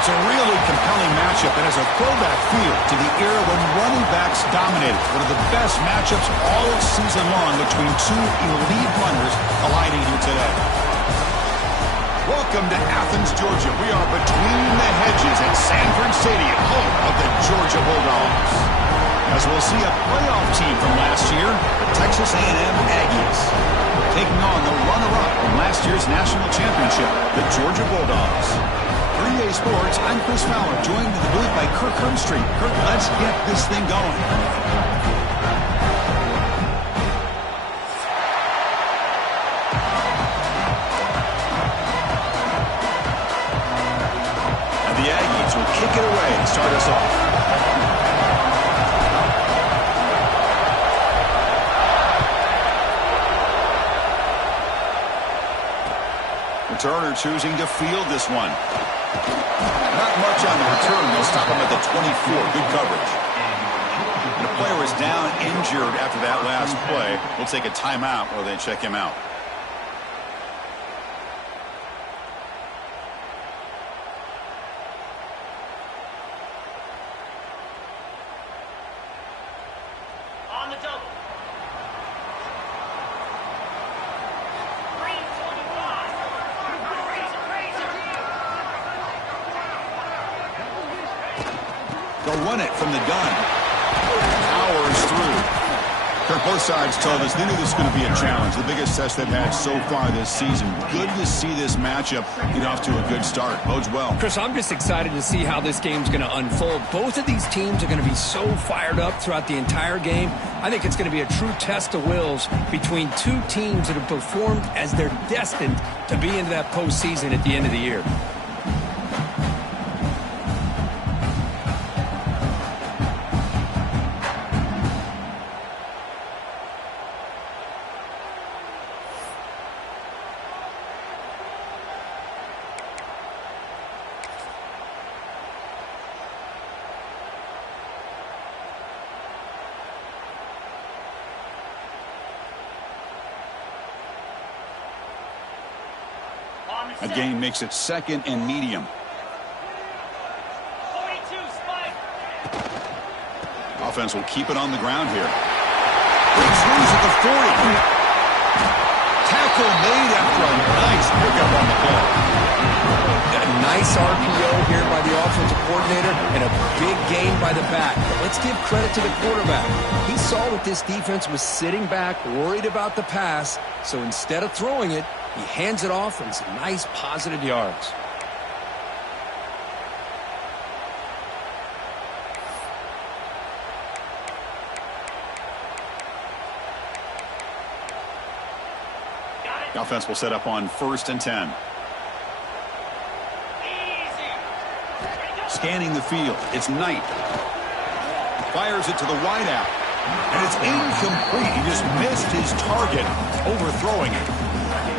It's a really compelling matchup and has a throwback feel to the era when running backs dominated. One of the best matchups all season long between two elite runners colliding here today. Welcome to Athens, Georgia. We are between the hedges at Sanford Stadium, home of the Georgia Bulldogs. As we'll see a playoff team from last year, the Texas A&M Aggies, taking on the runner-up from last year's national championship, the Georgia Bulldogs. 3A Sports, I'm Chris Fowler, joined in the booth by Kirk Hermstreet. Kirk, let's get this thing going. And the Aggies will kick it away to start us off. Returner choosing to field this one. Not much on the return. They'll stop him at the 24. Good coverage. And the player was down injured after that last play. We'll take a timeout while they check him out. On the double. They'll run it from the gun. Powers through. Kirk, both sides told us they knew this was going to be a challenge. The biggest test they've had so far this season. Good to see this matchup get off to a good start. Bodes well. Chris, I'm just excited to see how this game's going to unfold. Both of these teams are going to be so fired up throughout the entire game. I think it's going to be a true test of wills between two teams that have performed as they're destined to be into that postseason at the end of the year. A gain makes it second and medium. 42 spike. Offense will keep it on the ground here. Breaks loose at the 40. Tackle made after a nice pickup on the ball. A nice RPO here by the offensive coordinator and a big gain by the back. But let's give credit to the quarterback. He saw that this defense was sitting back, worried about the pass, so instead of throwing it, he hands it off and some nice positive yards. The offense will set up on 1st and 10. Scanning the field. It's Knight. Fires it to the wideout. And it's incomplete. He just missed his target, overthrowing it.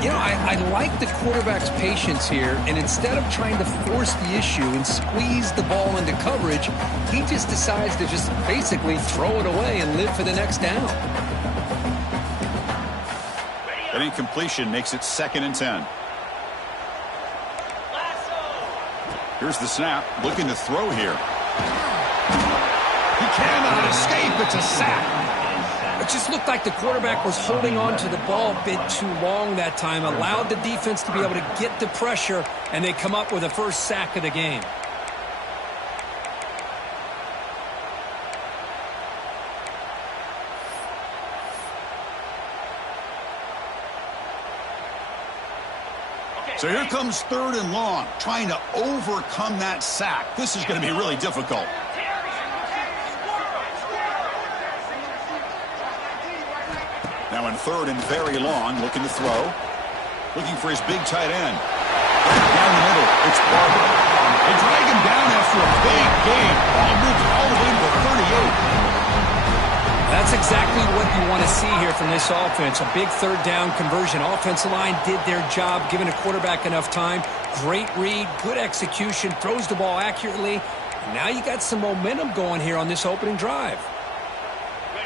You know, I like the quarterback's patience here, and instead of trying to force the issue and squeeze the ball into coverage, he just decides to just basically throw it away and live for the next down. That incompletion makes it 2nd and 10. Here's the snap, looking to throw here. He cannot escape. It's a sack. It just looked like the quarterback was holding on to the ball a bit too long that time, allowed the defense to be able to get the pressure, and they come up with the first sack of the game. So here comes 3rd and long, trying to overcome that sack. This is going to be really difficult. Now in 3rd and very long, looking to throw. Looking for his big tight end. Down the middle, it's Barber. They drag him down after a big game. Ball moved all the way to the 38. That's exactly what you want to see here from this offense. A big 3rd down conversion. Offensive line did their job, giving a quarterback enough time. Great read, good execution, throws the ball accurately. Now you got some momentum going here on this opening drive.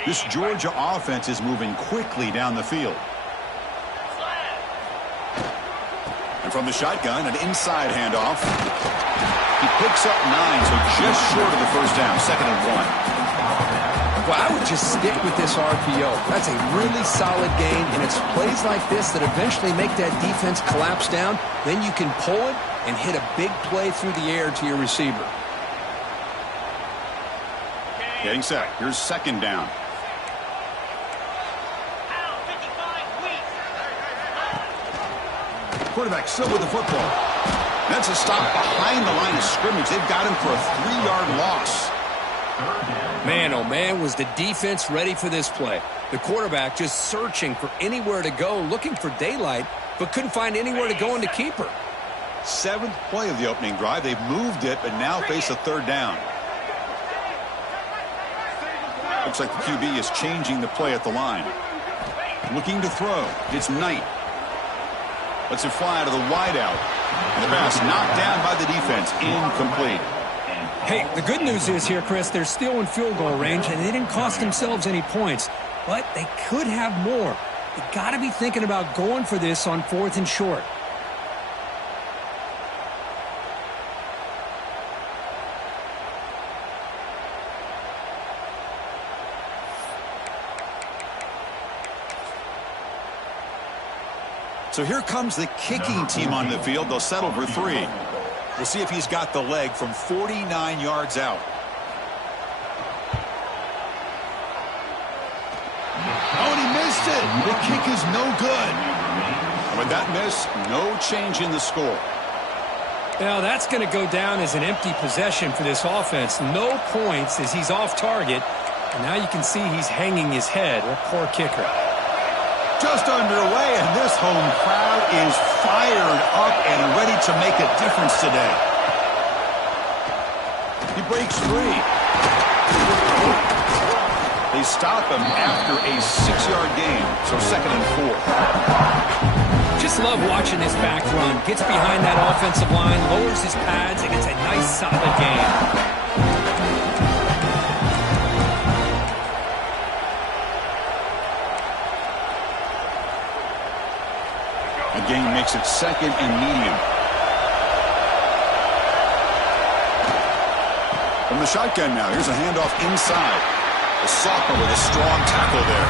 This Georgia offense is moving quickly down the field. And from the shotgun, an inside handoff. He picks up 9, so just short of the first down, 2nd and 1. Well, I would just stick with this RPO. That's a really solid game, and it's plays like this that eventually make that defense collapse down. Then you can pull it and hit a big play through the air to your receiver. Getting set. Here's 2nd down. Quarterback still with the football. That's a stop behind the line of scrimmage. They've got him for a 3-yard loss. Man, oh man, was the defense ready for this play. The quarterback just searching for anywhere to go, looking for daylight, but couldn't find anywhere to go in the keeper. 7th play of the opening drive. They've moved it, but now face a 3rd down. Looks like the QB is changing the play at the line. Looking to throw. It's Knight. Lets it fly to the wideout. And the pass knocked down by the defense. Incomplete. Hey, the good news is here, Chris, they're still in field goal range, and they didn't cost themselves any points. But they could have more. You got to be thinking about going for this on 4th and short. So here comes the kicking team on the field. They'll settle for 3. We'll see if he's got the leg from 49 yards out. Oh, and he missed it. The kick is no good. And with that miss, no change in the score. Now, that's going to go down as an empty possession for this offense. No points as he's off target. And now you can see he's hanging his head. A poor kicker. Just underway, and this home crowd is fired up and ready to make a difference today. He breaks free. They stop him after a 6-yard gain, so 2nd and 4. Just love watching this back run. Gets behind that offensive line, lowers his pads, and gets a nice, solid gain. Gain makes it 2nd and medium. From the shotgun now, here's a handoff inside. The sophomore with a strong tackle there.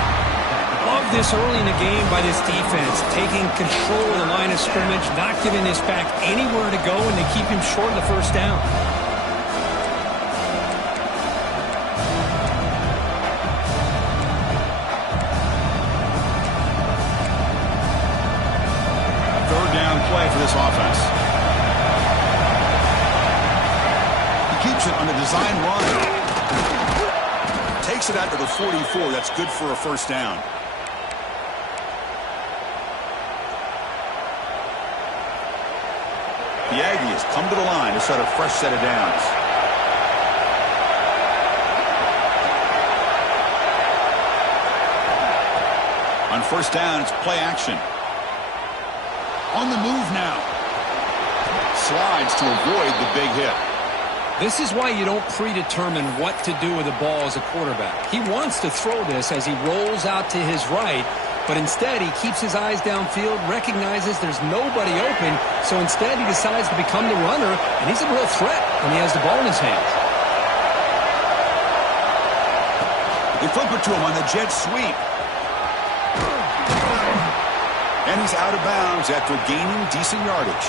Love this early in the game by this defense, taking control of the line of scrimmage, not giving this back anywhere to go, and they keep him short of the first down. For this offense. He keeps it on the design run. Takes it out to the 44. That's good for a first down. The Aggies come to the line to set a fresh set of downs. On first down, it's play action. On the move now. Slides to avoid the big hit. This is why you don't predetermine what to do with the ball as a quarterback. He wants to throw this as he rolls out to his right, but instead he keeps his eyes downfield, recognizes there's nobody open, so instead he decides to become the runner, and he's a real threat when he has the ball in his hands. They flip it to him on the jet sweep. And he's out of bounds after gaining decent yardage.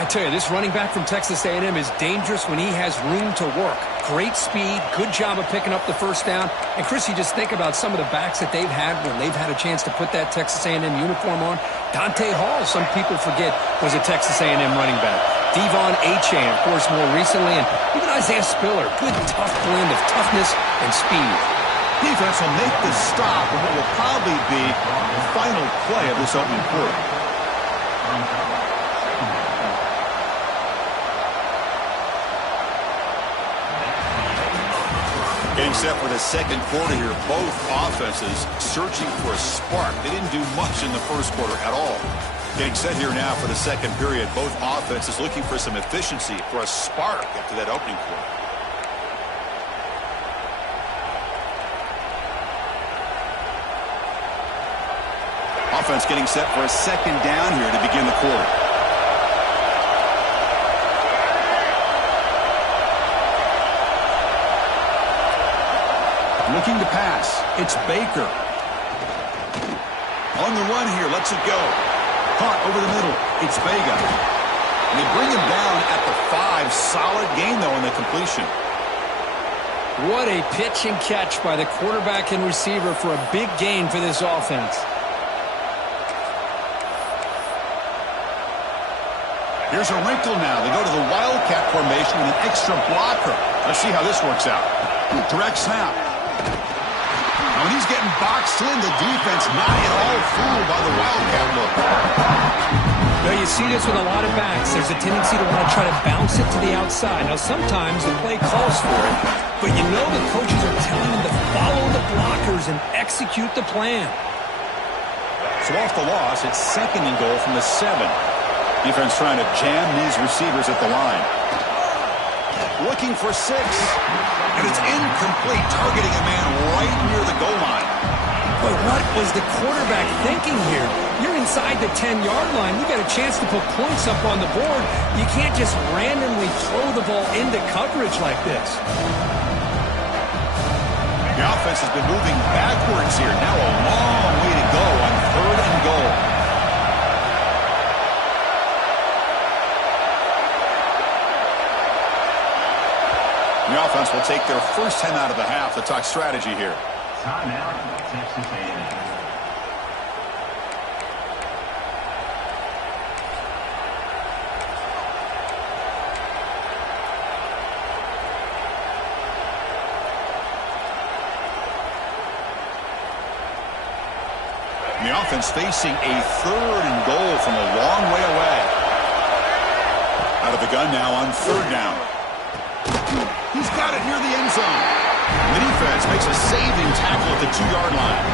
I tell you, this running back from Texas A&M is dangerous when he has room to work. Great speed, good job of picking up the first down. And, Chris, you just think about some of the backs that they've had when they've had a chance to put that Texas A&M uniform on. Dante Hall, some people forget, was a Texas A&M running back. Devon Achane, of course, more recently. And even Isaiah Spiller, good, tough blend of toughness and speed. Defense will make the stop on what will probably be the final play of this opening quarter. Getting set for the second quarter here. Both offenses searching for a spark. They didn't do much in the first quarter at all. Getting set here now for the second period. Both offenses looking for some efficiency, for a spark after that opening quarter. Offense getting set for a second down here to begin the quarter. looking to pass. It's Baker. On the run here, lets it go. Caught over the middle. It's Vega. And they bring him down at the 5. Solid gain, though, in the completion. What a pitch and catch by the quarterback and receiver for a big gain for this offense. Here's a wrinkle now. They go to the Wildcat formation with an extra blocker. Let's see how this works out. Direct snap. Now, when he's getting boxed in, the defense not at all fooled by the Wildcat look. Now, you see this with a lot of backs. There's a tendency to want to try to bounce it to the outside. Now, sometimes the play calls for it, but you know the coaches are telling them to follow the blockers and execute the plan. So off the loss, it's 2nd and goal from the 7. Defense trying to jam these receivers at the line. Looking for 6. And it's incomplete, targeting a man right near the goal line. But what was the quarterback thinking here? You're inside the 10-yard line. You got a chance to put points up on the board. You can't just randomly throw the ball into coverage like this. The offense has been moving backwards here. Now a long way to go on 3rd and goal. The offense will take their first time out of the half to talk strategy here. Timeout, Texas A&M. The offense facing a 3rd and goal from a long way away. Out of the gun now on 3rd down. He's got it near the end zone. The defense makes a saving tackle at the 2-yard line.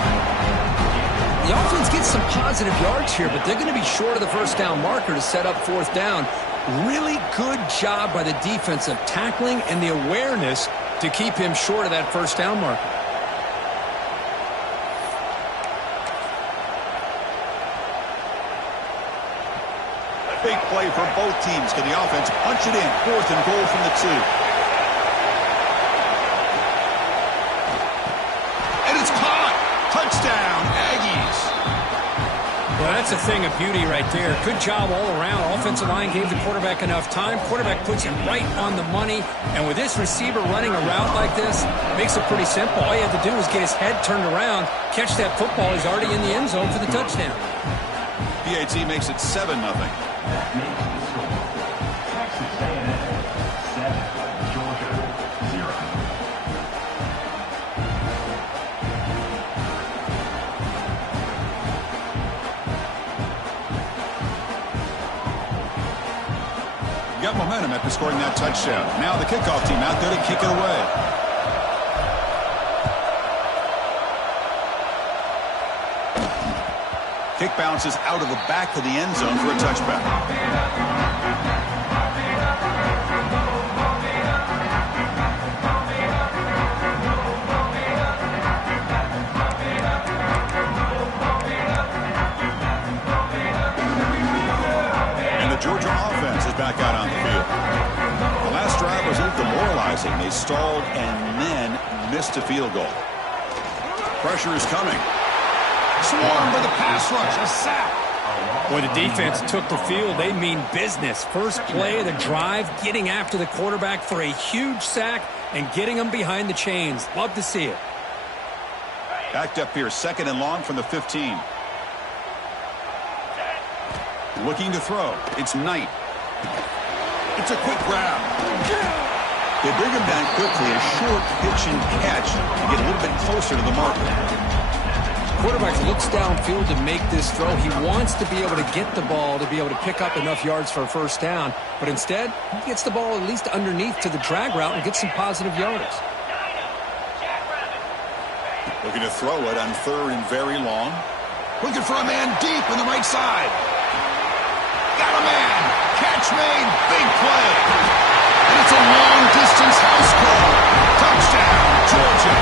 The offense gets some positive yards here, but they're going to be short of the first down marker to set up 4th down. Really good job by the defense of tackling and the awareness to keep him short of that first down marker. Big play for both teams. Can the offense punch it in? 4th and goal from the 2. And it's caught. Touchdown, Aggies. Well, that's a thing of beauty right there. Good job all around. Offensive line gave the quarterback enough time. Quarterback puts it right on the money. And with this receiver running a route like this, makes it pretty simple. All you have to do is get his head turned around, catch that football. He's already in the end zone for the touchdown. PAT makes it 7-0. That makes the score. Texas A&M 7, Georgia 0. Got momentum after scoring that touchdown. Now the kickoff team out there to kick it away. Kick bounces out of the back of the end zone for a touchback. And the Georgia offense is back out on the field. The last drive was a little demoralizing. They stalled and then missed a field goal. Pressure is coming. Swarmed by the pass rush, a sack. When the defense took the field, they mean business. First play of the drive, getting after the quarterback for a huge sack and getting him behind the chains. Love to see it. Backed up here, 2nd and long from the 15. Looking to throw. It's Knight. It's a quick grab. They bring him down quickly, a short pitch and catch to get a little bit closer to the marker. Quarterback looks downfield to make this throw. He wants to be able to get the ball to be able to pick up enough yards for a first down. But instead, he gets the ball at least underneath to the drag route and gets some positive yards. Looking to throw it on 3rd and very long. Looking for a man deep on the right side. Got a man. Catch made. Big play. And it's a long-distance house call. Touchdown, Georgia.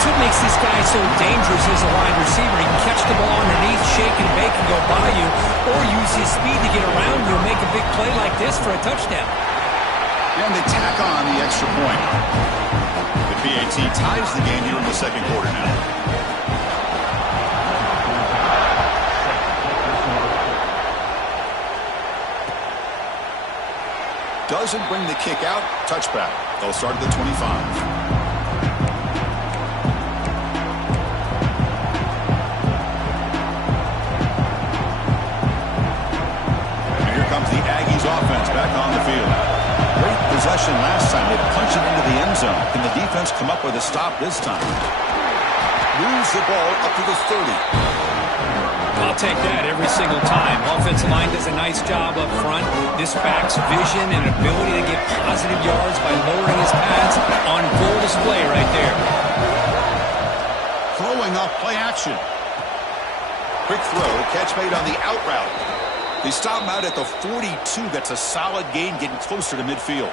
That's what makes this guy so dangerous as a wide receiver. He can catch the ball underneath, shake and bake and go by you, or use his speed to get around you and make a big play like this for a touchdown. And they tack on the extra point. The PAT ties the game here in the second quarter now. Doesn't bring the kick out. Touchback. They'll start at the 25. The Aggies offense back on the field. Great possession last time. They punched it into the end zone. Can the defense come up with a stop this time? Moves the ball up to the 30. I'll take that every single time. Offensive line does a nice job up front. This back's vision and ability to get positive yards by lowering his pads on full display right there. Throwing off play action. Quick throw. Catch made on the out route. They stop him out at the 42. That's a solid gain, getting closer to midfield.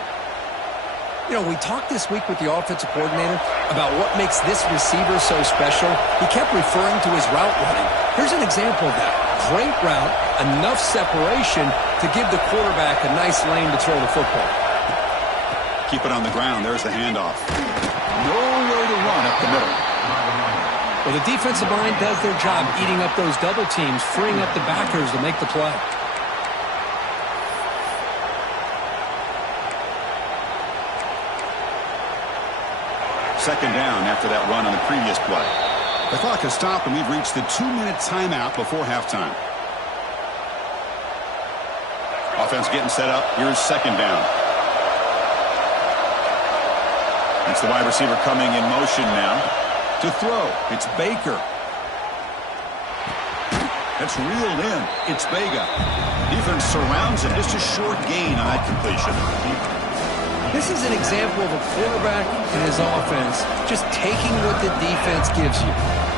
You know, we talked this week with the offensive coordinator about what makes this receiver so special. He kept referring to his route running. Here's an example of that. Great route, enough separation to give the quarterback a nice lane to throw the football. Keep it on the ground. There's the handoff. Nowhere to run up the middle. Well, the defensive line does their job eating up those double teams, freeing up the backers to make the play. Second down after that run on the previous play. The clock has stopped, and we've reached the 2-minute timeout before halftime. Offense getting set up. Here's second down. It's the wide receiver coming in motion now. To throw, it's Baker. That's reeled in. It's Vega. Defense surrounds him. Just a short gain on that completion. This is an example of a quarterback and his offense just taking what the defense gives you.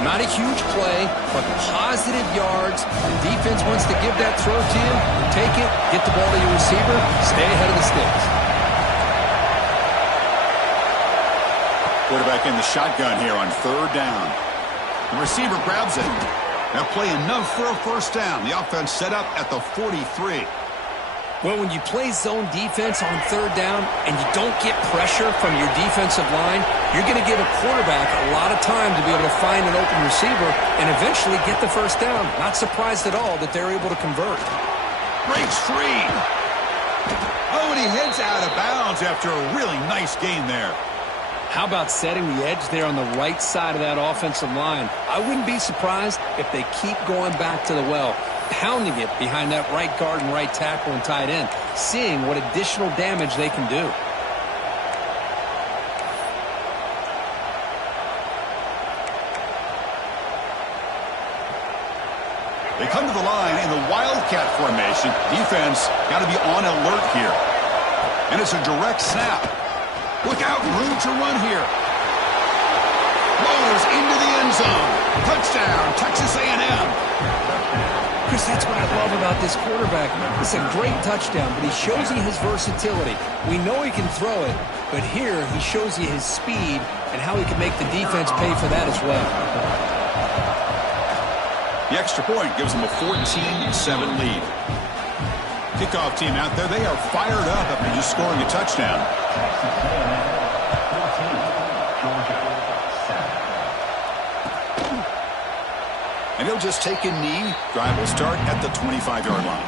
Not a huge play, but positive yards. The defense wants to give that throw to you. Take it, get the ball to your receiver, stay ahead of the sticks. Quarterback in the shotgun here on third down. The receiver grabs it. That play enough for a first down. The offense set up at the 43. Well, when you play zone defense on third down and you don't get pressure from your defensive line, you're going to give a quarterback a lot of time to be able to find an open receiver and eventually get the first down. Not surprised at all that they're able to convert. Breaks free. Oh, and he heads out of bounds after a really nice gain there. How about setting the edge there on the right side of that offensive line? I wouldn't be surprised if they keep going back to the well, pounding it behind that right guard and right tackle and tight end, seeing what additional damage they can do. They come to the line in the Wildcat formation. Defense got to be on alert here. And it's a direct snap. Look out, room to run here. Motors into the end zone. Touchdown, Texas A&M. Chris, that's what I love about this quarterback. It's a great touchdown, but he shows you his versatility. We know he can throw it, but here he shows you his speed and how he can make the defense pay for that as well. The extra point gives them a 14-7 lead. Kickoff team out there, they are fired up after just scoring a touchdown. And he'll just take a knee. Drive will start at the 25-yard line.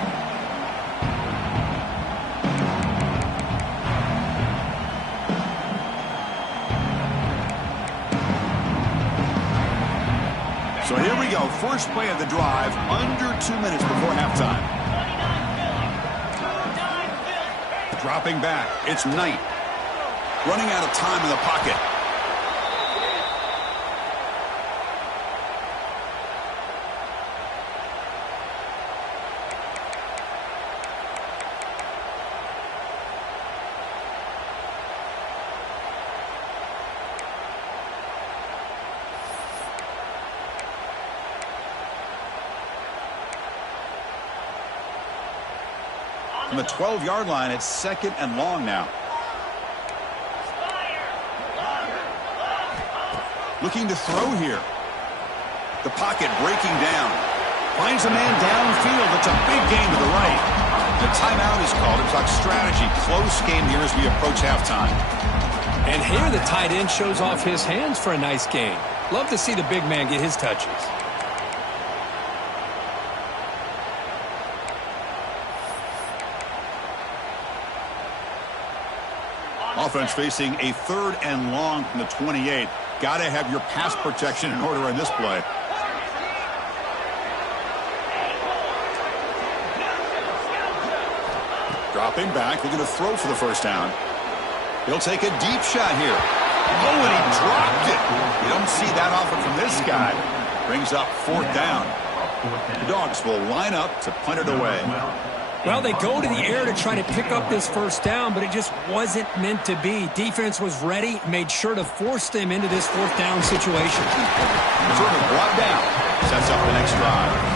So here we go. First play of the drive, under 2 minutes before halftime. Dropping back. It's Knight. Running out of time in the pocket. On the 12-yard line, it's second and long now. Looking to throw here. The pocket breaking down. Finds a man downfield. It's a big gain to the right. The timeout is called. It's like strategy. Close game here as we approach halftime. And here the tight end shows off his hands for a nice gain. Love to see the big man get his touches. Offense facing a 3rd and long from the 28. Got to have your pass protection in order on this play. Dropping back, looking to throw for the first down. He'll take a deep shot here. Oh, and he dropped it. You don't see that often from this guy. Brings up 4th down. The Dogs will line up to punt it away. Well, they go to the air to try to pick up this first down, but it just wasn't meant to be. Defense was ready, made sure to force them into this 4th down situation. Sort of brought down. Sets up the next drive.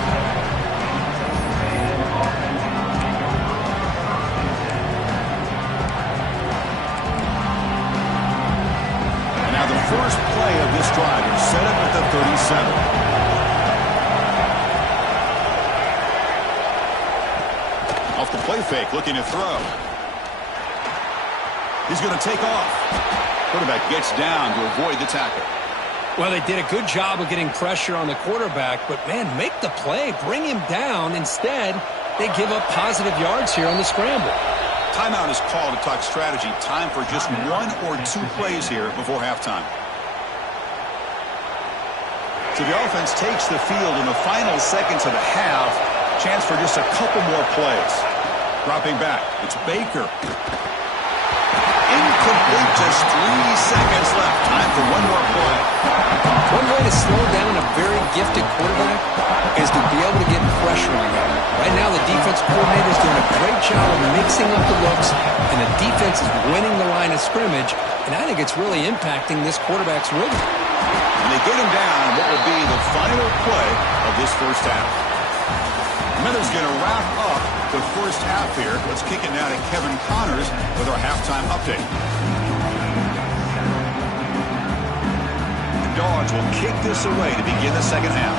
First play of this drive is set up at the 37. Off the play fake, looking to throw. He's going to take off. Quarterback gets down to avoid the tackle. Well, they did a good job of getting pressure on the quarterback, but, man, make the play. Bring him down. Instead, they give up positive yards here on the scramble. Timeout is called to talk strategy. Time for just 1 or 2 plays here before halftime. So the offense takes the field in the final seconds of the half. Chance for just a couple more plays. Dropping back. It's Baker. Incomplete. Just 3 seconds left. Time for 1 more play. One way to slow down a very gifted quarterback is to be able to get pressure on him. Right now, the defense coordinator is doing a great job of mixing up the looks, and the defense is winning the line of scrimmage, and I think it's really impacting this quarterback's rhythm. And they get him down on what will be the final play of this first half. Miller's going to wrap up the first half here. Let's kick it now to Kevin Connors with our halftime update. The Dogs will kick this away to begin the second half.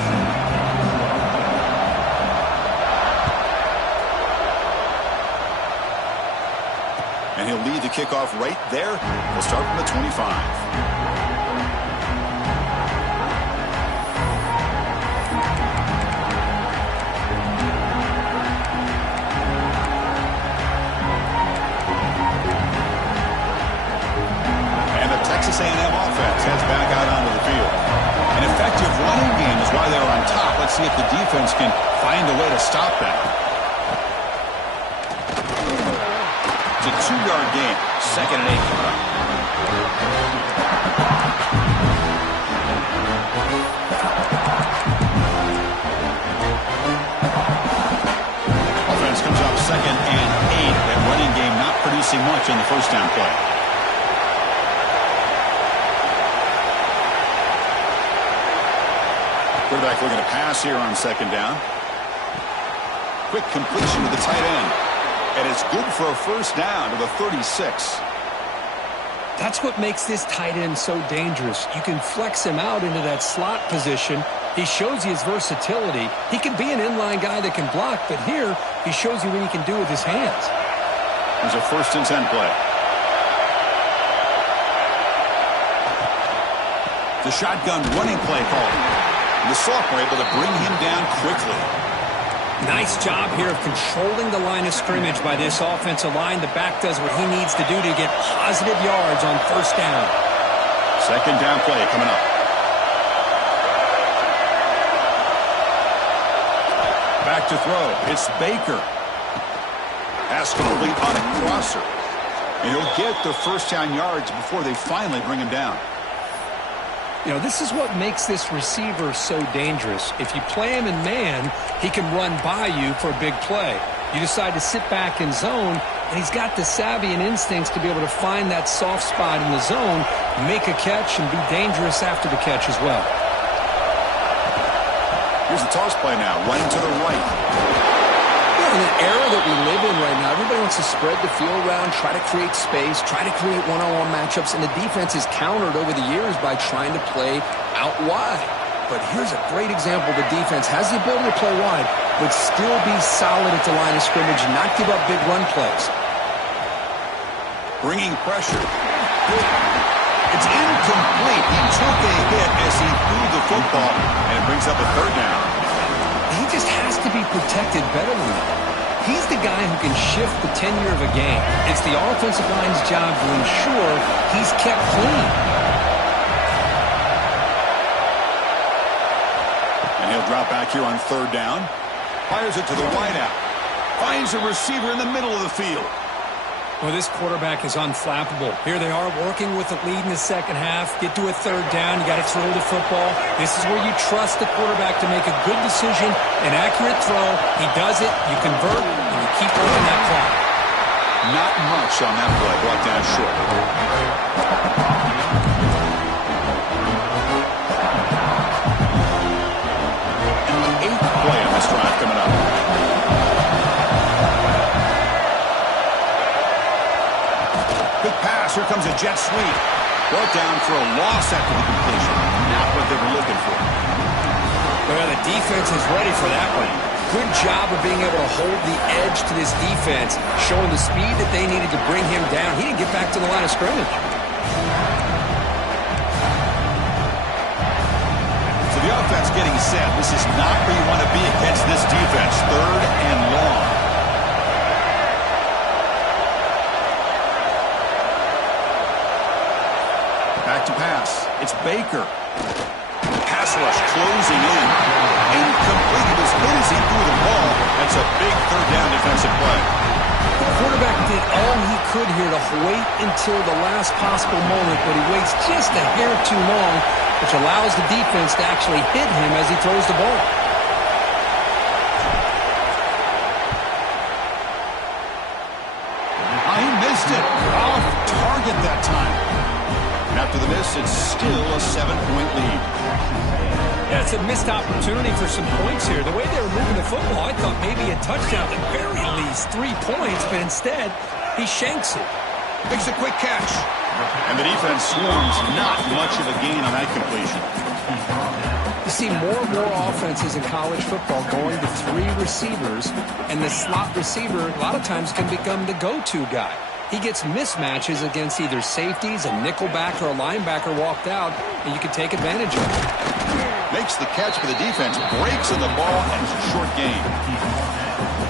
And he'll lead the kickoff right there. We'll start from the 25. Texas A&M offense heads back out onto the field. An effective running game is why they're on top. Let's see if the defense can find a way to stop that. It's a 2-yard gain. 2nd and 8 coming up. Offense comes up 2nd and 8. That running game not producing much on the first down play. Quarterback looking to pass here on 2nd down. Quick completion to the tight end. And it's good for a first down to the 36. That's what makes this tight end so dangerous. You can flex him out into that slot position. He shows you his versatility. He can be an inline guy that can block, but here he shows you what he can do with his hands. There's a 1st and 10 play. The shotgun running play call. The sophomore able to bring him down quickly. Nice job here of controlling the line of scrimmage by this offensive line. The back does what he needs to do to get positive yards on first down. 2nd down play coming up. Back to throw. It's Baker. Pass complete on a crosser. And he'll get the first down yards before they finally bring him down. You know, this is what makes this receiver so dangerous. If you play him in man, he can run by you for a big play. You decide to sit back in zone, and he's got the savvy and instincts to be able to find that soft spot in the zone, make a catch, and be dangerous after the catch as well. Here's the toss play now, running to the right. In an era that we live in right now, everybody wants to spread the field around, try to create space, try to create one-on-one matchups, and the defense is countered over the years by trying to play out wide. But here's a great example. The defense has the ability to play wide, but still be solid at the line of scrimmage and not give up big run plays. Bringing pressure. It's incomplete. He took a hit as he threw the football, and it brings up a third down. He just has to be protected better than that. He's the guy who can shift the tenure of a game. It's the offensive line's job to ensure he's kept clean. And he'll drop back here on third down. Fires it to the wideout. Finds a receiver in the middle of the field. Well, this quarterback is unflappable. Here they are working with the lead in the second half. Get to a third down. You got to throw the football. This is where you trust the quarterback to make a good decision, an accurate throw. He does it. You convert, and you keep working that clock. Not much on that play. Brought down short. And the 8th play on this drive coming up. Good pass. Here comes a jet sweep. Brought down for a loss after the completion. Not what they were looking for. Well, the defense is ready for that one. Good job of being able to hold the edge to this defense, showing the speed that they needed to bring him down. He didn't get back to the line of scrimmage. So the offense getting set. This is not where you want to be against this defense. Third and long. Back to pass. It's Baker. Pass rush closing in. Incomplete. It was hit as he threw the ball. That's a big third down defensive play. The quarterback did all he could here to wait until the last possible moment, but he waits just a hair too long, which allows the defense to actually hit him as he throws the ball. He missed it. Off target that time. And after the miss, it's still a 7-point lead. Yeah, it's a missed opportunity for some points here. The way they were moving the football, I thought maybe a touchdown, at the very least 3 points, but instead, he shanks it. Makes a quick catch. And the defense swarms. Not much of a gain on that completion. You see more and more offenses in college football going to 3 receivers, and the slot receiver a lot of times can become the go-to guy. He gets mismatches against either safeties, a nickelback, or a linebacker walked out, and you can take advantage of it. Makes the catch for the defense, breaks in the ball, and it's a short gain.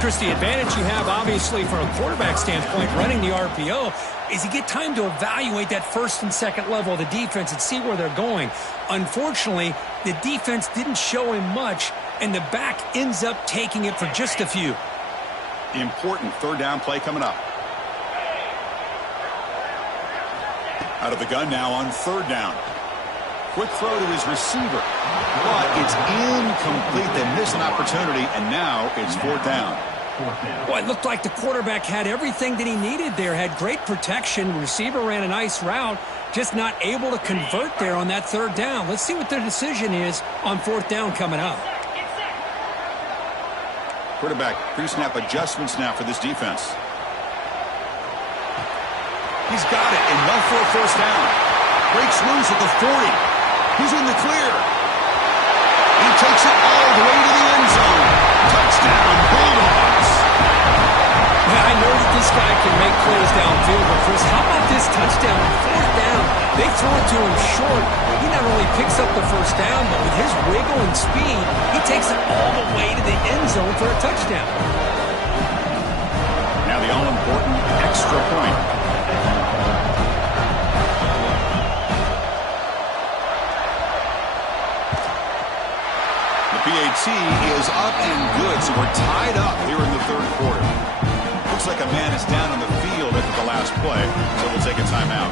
Chris, the advantage you have, obviously, from a quarterback standpoint, running the RPO, is you get time to evaluate that first and second level of the defense and see where they're going. Unfortunately, the defense didn't show him much, and the back ends up taking it for just a few. Important third down play coming up. Out of the gun now on third down. Quick throw to his receiver. But it's incomplete. They miss an opportunity, and now it's fourth down. Well, it looked like the quarterback had everything that he needed there. Had great protection. Receiver ran a nice route. Just not able to convert there on that third down. Let's see what their decision is on fourth down coming up. Quarterback pre-snap adjustments now for this defense. He's got it and one for a first down. Breaks loose at the 40. He's in the clear. He takes it all the way to the end zone. Touchdown, Bulldogs. Well, I know that this guy can make plays downfield, but Chris, how about this touchdown on fourth down? They throw it to him short. He not only picks up the first down, but with his wiggle and speed, he takes it all the way to the end zone for a touchdown. Now the all-important extra point. PAT is up and good, so we're tied up here in the third quarter. Looks like a man is down on the field after the last play, so we'll take a timeout.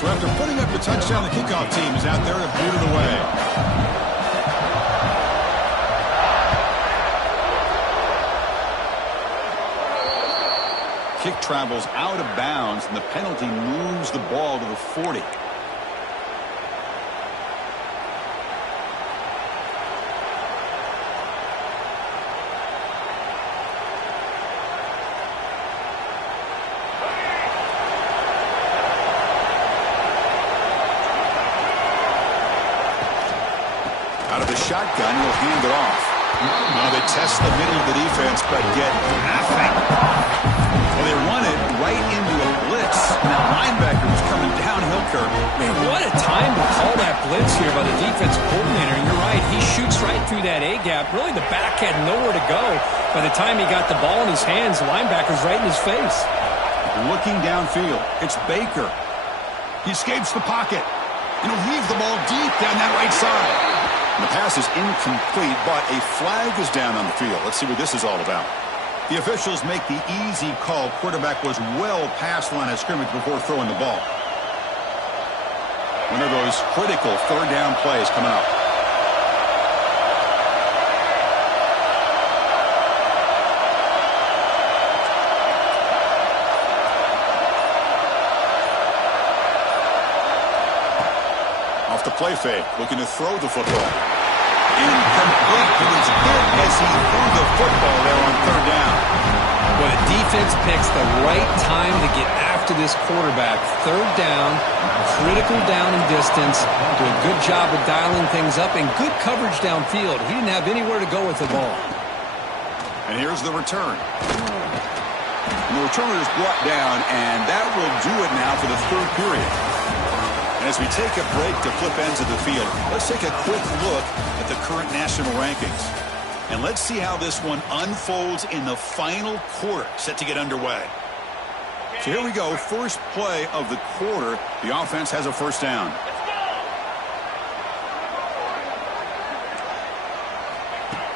So after putting up the touchdown, the kickoff team is out there to boot it away. Kick travels out of bounds, and the penalty moves the ball to the 40. shotgun. He'll hand it off. Now they test the middle of the defense, but get nothing. Well, they run it right into a blitz. Now linebacker was coming downhill, Kirk. Man, what a time to call that blitz here by the defensive coordinator. And you're right, he shoots right through that A-gap. Really, the back had nowhere to go. By the time he got the ball in his hands, the linebacker's right in his face. Looking downfield, it's Baker. He escapes the pocket. And he'll leave the ball deep down that right side. And the pass is incomplete, but a flag is down on the field. Let's see what this is all about. The officials make the easy call. Quarterback was well past the line of scrimmage before throwing the ball. One of those critical third down plays coming up. Off the play fake, looking to throw the football. Incomplete, but it's hit as he threw the football there on third down. Well, the defense picks the right time to get after this quarterback. Third down, critical down and distance. Do a good job of dialing things up and good coverage downfield. He didn't have anywhere to go with the ball. And here's the return. And the returner is brought down, and that will do it now for the third period. And as we take a break to flip ends of the field, let's take a quick look at the current national rankings. And let's see how this one unfolds in the final quarter, set to get underway. So here we go, first play of the quarter. The offense has a first down.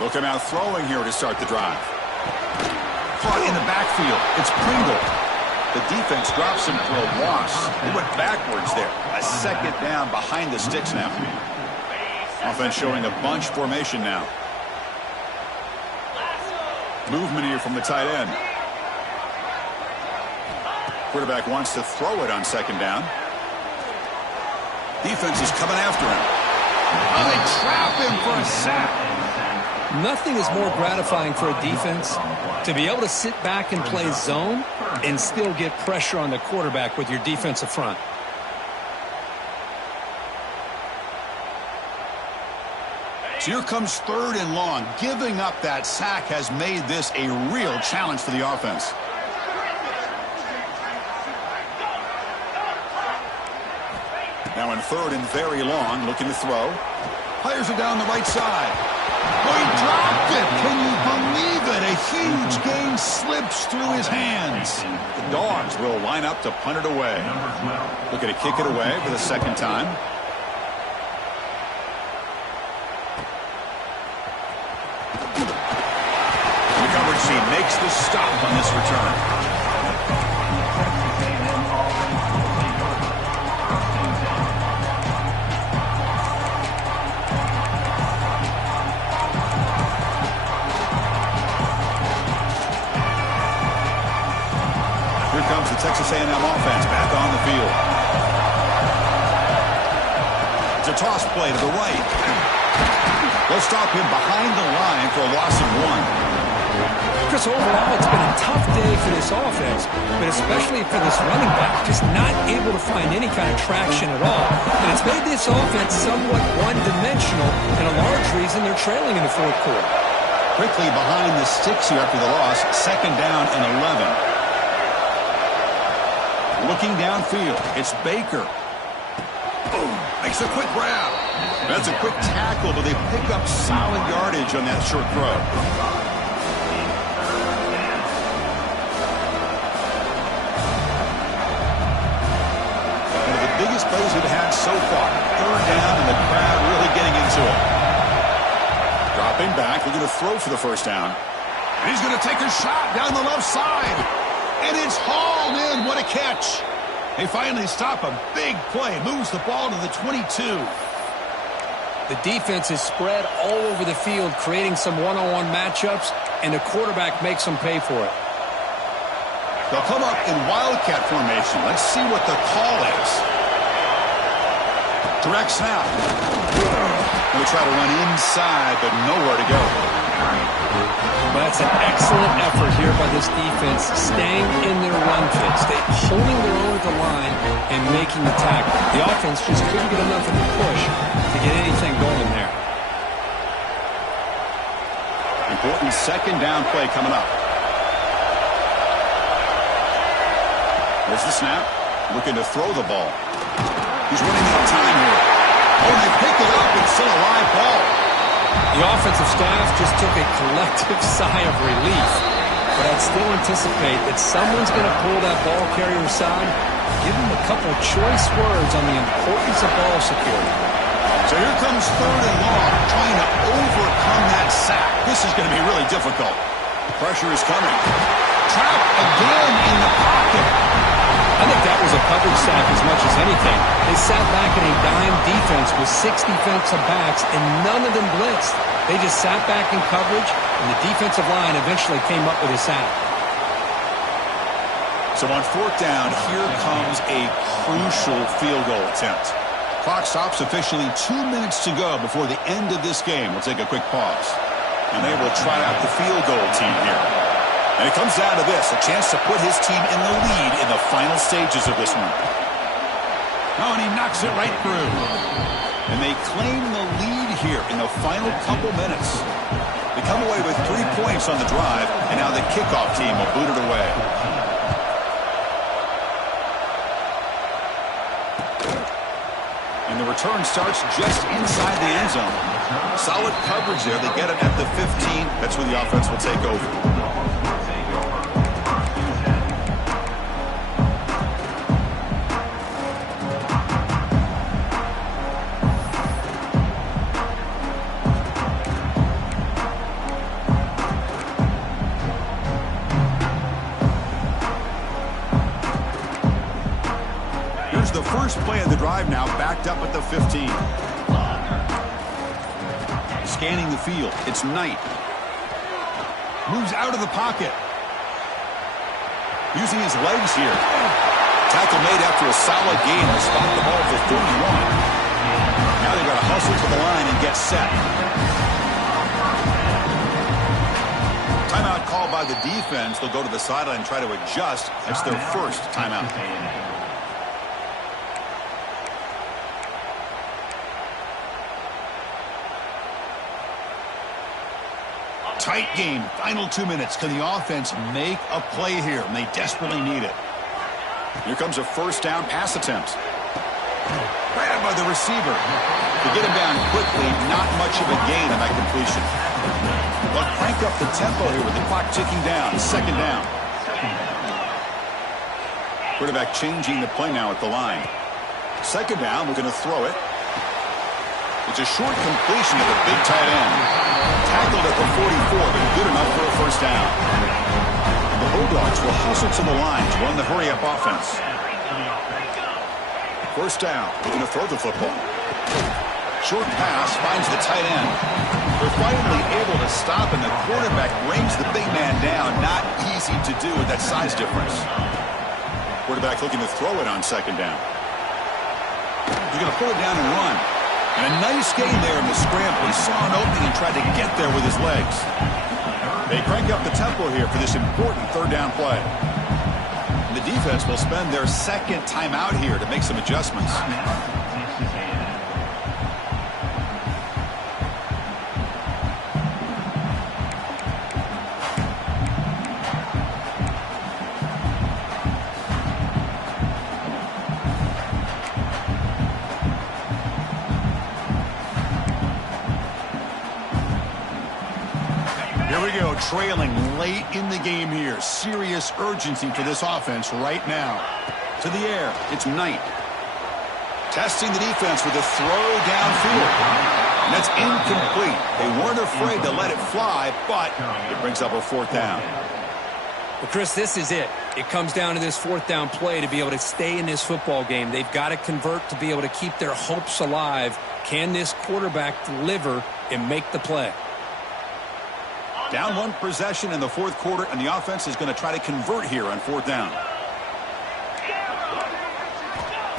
Looking out throwing here to start the drive. Caught in the backfield. It's Pringle. The defense drops him for a loss. They went backwards there. A second down behind the sticks now. Offense showing a bunch formation now. Movement here from the tight end. Quarterback wants to throw it on second down. Defense is coming after him. Oh, they trap him for a sack. Nothing is more gratifying for a defense to be able to sit back and play zone and still get pressure on the quarterback with your defensive front. So here comes third and long. Giving up that sack has made this a real challenge for the offense. Now in third and very long, looking to throw. Fires it down the right side. Oh, he dropped it. Can you believe it? A huge gain slips through his hands. The Dogs will line up to punt it away. Looking to kick it away for the second time. The coverage team makes the stop on this return. Comes the Texas A&M offense back on the field. It's a toss play to the right. They'll stop him behind the line for a loss of 1. Chris, overall, it's been a tough day for this offense, but especially for this running back, just not able to find any kind of traction at all. And it's made this offense somewhat one-dimensional, and a large reason they're trailing in the fourth quarter. Quickly behind the sticks here after the loss, second down and 11. Looking downfield, it's Baker. Boom, makes a quick grab. That's a quick tackle, but they pick up solid yardage on that short throw. One of the biggest plays we've had so far. Third down, and the crowd really getting into it. Dropping back, looking to throw for the first down. And he's going to take a shot down the left side. And it's hauled in. What a catch. They finally stop a big play. Moves the ball to the 22. The defense is spread all over the field, creating some one-on-one matchups, and the quarterback makes them pay for it. They'll come up in wildcat formation. Let's see what the call is. Direct snap. They'll try to run inside, but nowhere to go. Well, that's an excellent effort here by this defense, staying in their run fits. They're holding their own at the line and making the tackle. The offense just couldn't get enough of the push to get anything going there. important second down play coming up. There's the snap. Looking to throw the ball. He's running out of time here. Oh, they pick it up. It's still a live ball. The offensive staff just took a collective sigh of relief. But I'd still anticipate that someone's going to pull that ball carrier aside, give him a couple choice words on the importance of ball security. So here comes 3rd and long, trying to overcome that sack. This is going to be really difficult. Pressure is coming. Trapped again in the pocket. I think that was a coverage sack as much as anything. They sat back in a dime defense with 6 defensive backs, and none of them blitzed. They just sat back in coverage, and the defensive line eventually came up with a sack. So on 4th down, here comes a crucial field goal attempt. Clock stops officially 2 minutes to go before the end of this game. We'll take a quick pause. And they will try out the field goal team here. And it comes down to this, a chance to put his team in the lead in the final stages of this one. Oh, and he knocks it right through. And they claim the lead here in the final couple minutes. They come away with 3 points on the drive, and now the kickoff team will boot it away. And the return starts just inside the end zone. Solid coverage there. They get it at the 15. That's where the offense will take over. The first play of the drive now backed up at the 15. Scanning the field. It's Knight. Moves out of the pocket. Using his legs here. Tackle made after a solid gain to spot the ball for 31. Now they've got to hustle to the line and get set. Timeout called by the defense. They'll go to the sideline and try to adjust. That's their first timeout. Tight game. Final 2 minutes. Can the offense make a play here? And they desperately need it. Here comes a first down pass attempt. Grabbed by the receiver. To get him down quickly, not much of a gain on that completion. They'll crank up the tempo here with the clock ticking down. Second down. Quarterback changing the play now at the line. Second down, we're going to throw it. It's a short completion to the big tight end. Tackled at the 44, but good enough for a first down. The Bulldogs will hustle to the line to run the hurry-up offense. First down, we're going to throw the football. Short pass finds the tight end. They're finally able to stop, and the quarterback brings the big man down. Not easy to do with that size difference. Quarterback looking to throw it on second down. He's going to pull it down and run. And a nice gain there in the scramble. He saw an opening and tried to get there with his legs. They crank up the tempo here for this important third down play. And the defense will spend their second timeout here to make some adjustments. Here we go, trailing late in the game here. Serious urgency for this offense right now. To the air, it's Knight. Testing the defense with a throw downfield. And that's incomplete. They weren't afraid to let it fly, but it brings up a fourth down. Well, Chris, this is it. It comes down to this fourth down play to be able to stay in this football game. They've got to convert to be able to keep their hopes alive. Can this quarterback deliver and make the play? Down one possession in the fourth quarter, and the offense is going to try to convert here on fourth down.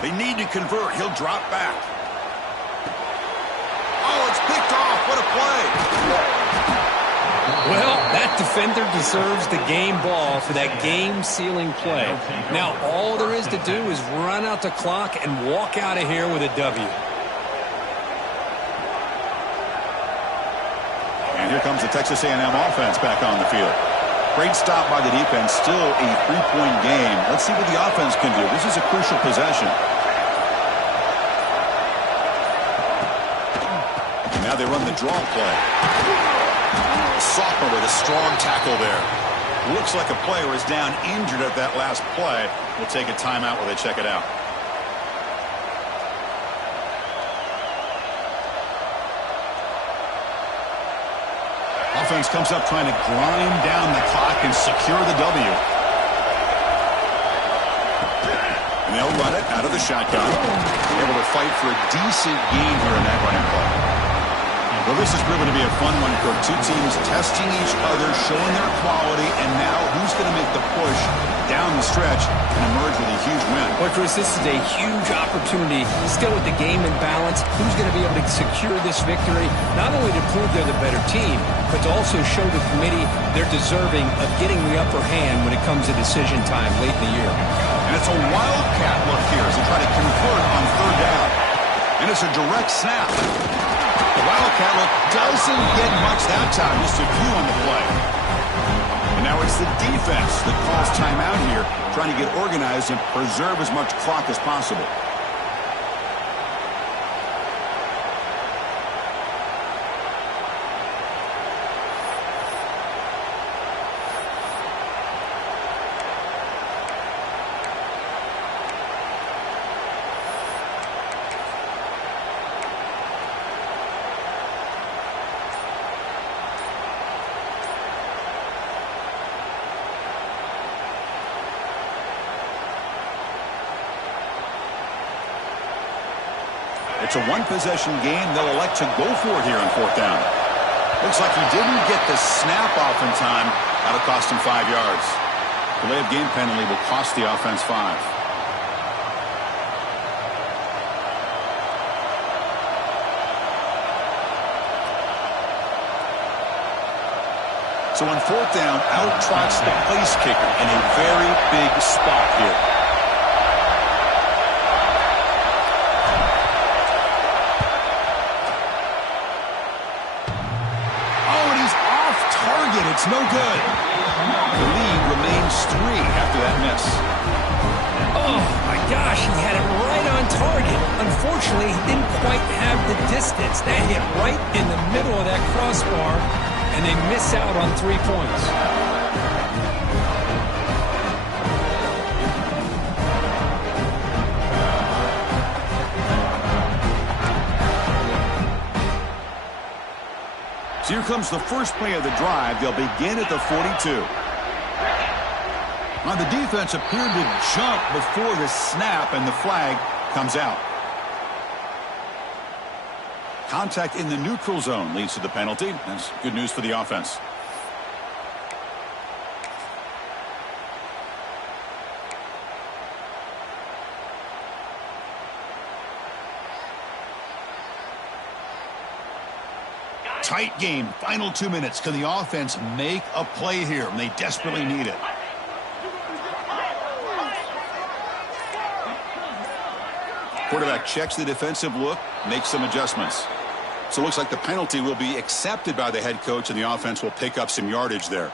They need to convert. He'll drop back. Oh, it's picked off. What a play. Well, that defender deserves the game ball for that game-sealing play. Now, all there is to do is run out the clock and walk out of here with a W. And Here comes the Texas A&M offense back on the field. Great stop by the defense. Still a 3-point game. Let's see what the offense can do. This is a crucial possession. Now they run the draw play. A sophomore with a strong tackle there. Looks like a player is down injured at that last play. We'll take a timeout while they check it out. Offense comes up trying to grind down the clock and secure the W. And they'll run it out of the shotgun. Able to fight for a decent gain here in that running play. Well, this is proven to be a fun one, Cook. Two teams testing each other, showing their quality, and now who's going to make the push down the stretch and emerge with a huge win? Boy, Chris, this is a huge opportunity. Still with the game in balance, who's going to be able to secure this victory, not only to prove they're the better team, but to also show the committee they're deserving of getting the upper hand when it comes to decision time late in the year. And it's a wildcat look here as they try to convert on third down. And it's a direct snap. The wildcat look doesn't get much that time, just a few on the play. And now it's the defense that calls timeout here, trying to get organized and preserve as much clock as possible. It's a one-possession game. They'll elect to go for it here on fourth down. Looks like he didn't get the snap off in time. That'll cost him 5 yards. Delay of game penalty will cost the offense 5. So on fourth down, out trots the place kicker in a very big spot here. It's no good. The lead remains 3 after that miss. Oh, my gosh, he had it right on target. Unfortunately, he didn't quite have the distance. That hit right in the middle of that crossbar, and they miss out on 3 points. So here comes the first play of the drive. They'll begin at the 42. Now the defense appeared to jump before the snap, and the flag comes out. Contact in the neutral zone leads to the penalty. That's good news for the offense. Tight game. Final 2 minutes. Can the offense make a play here? And they desperately need it. Quarterback checks the defensive look, makes some adjustments. So it looks like the penalty will be accepted by the head coach, and the offense will pick up some yardage there.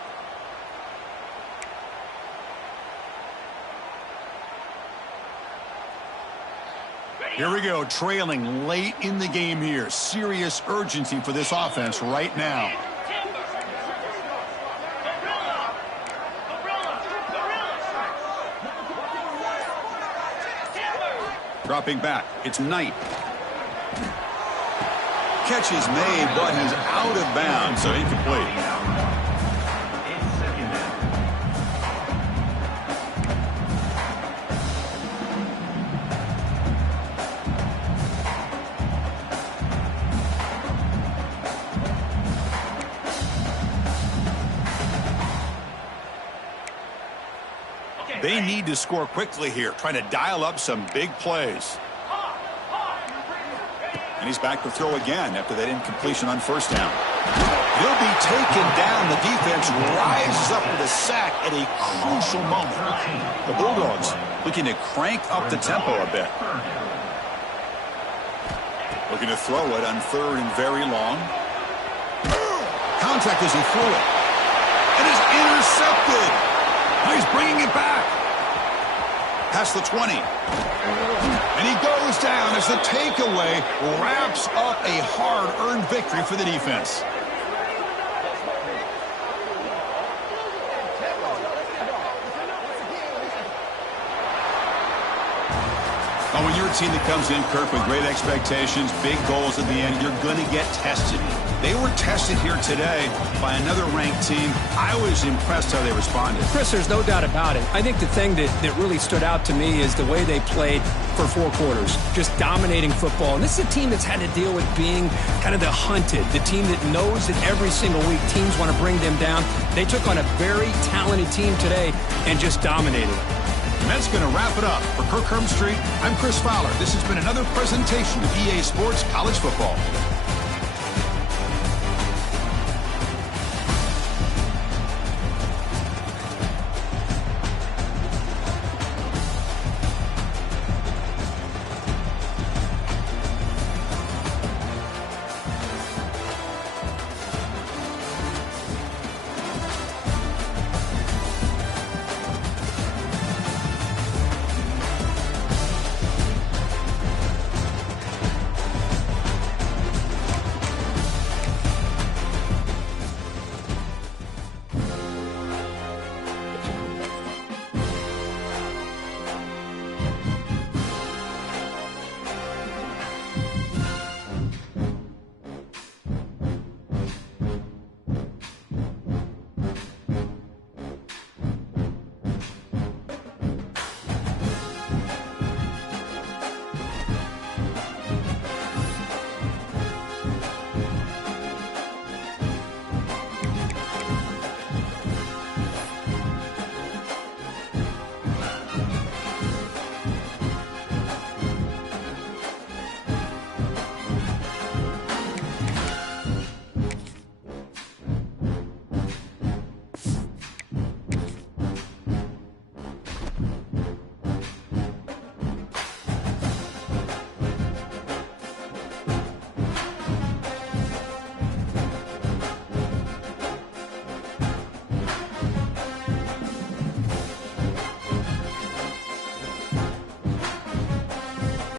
Here we go, trailing late in the game here. Serious urgency for this offense right now. Dropping back, it's Knight. Catch is made, but he's out of bounds, so incomplete. They need to score quickly here, trying to dial up some big plays. And he's back to throw again after that incompletion on first down. He'll be taken down. The defense rises up with a sack at a crucial moment. The Bulldogs looking to crank up the tempo a bit. Looking to throw it on third and very long. contact as he threw it. It is intercepted. Now he's bringing it back. Past the 20. And he goes down as the takeaway wraps up a hard-earned victory for the defense. Oh, when you're a team that comes in, Kirk, with great expectations, big goals at the end, you're going to get tested. They were tested here today by another ranked team. I was impressed how they responded. Chris, there's no doubt about it. I think the thing that really stood out to me is the way they played for 4 quarters, just dominating football. And this is a team that's had to deal with being kind of the hunted, the team that knows that every single week teams want to bring them down. They took on a very talented team today and just dominated them. And that's going to wrap it up. For Kirk Street, I'm Chris Fowler. This has been another presentation of EA Sports College Football.